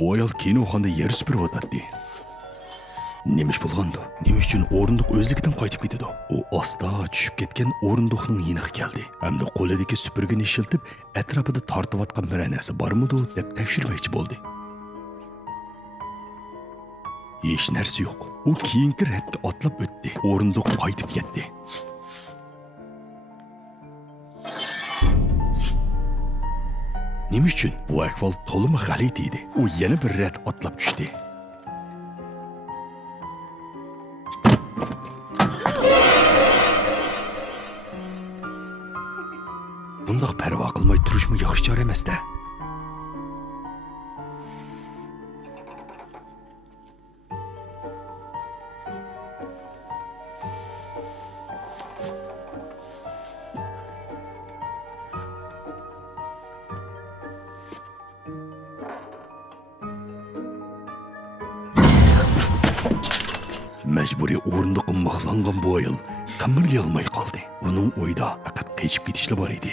Bu ayol kinoxonada yer supurib o'tadi. Nima ish bo'lgandi? Nima uchun o'rindiq o'zligidan qaytib ketadi? U asta tushib ketgan o'rindiqning yiniga keldi. Hamda qo'lidagi supurgini ishiltib, atrofida tortayotgan bir narsa bormidi deb tekshirmoqchi bo'ldi. Hech narsa yo'q. U keyingi ratga otlab o'tdi. O'rindiq qaytib ketdi. Nima uchun? Bu ahvol to'liq g'alit edi. U yana bir rat otlab tushdi. Bundoq parvo qilmay turishmi yaxshi chora emas-da. Mecburi o'rindiqqa mixlangan bu ayol qimirlay olmay qoldi. Uning o'yida faqat qechib ketishli bor edi.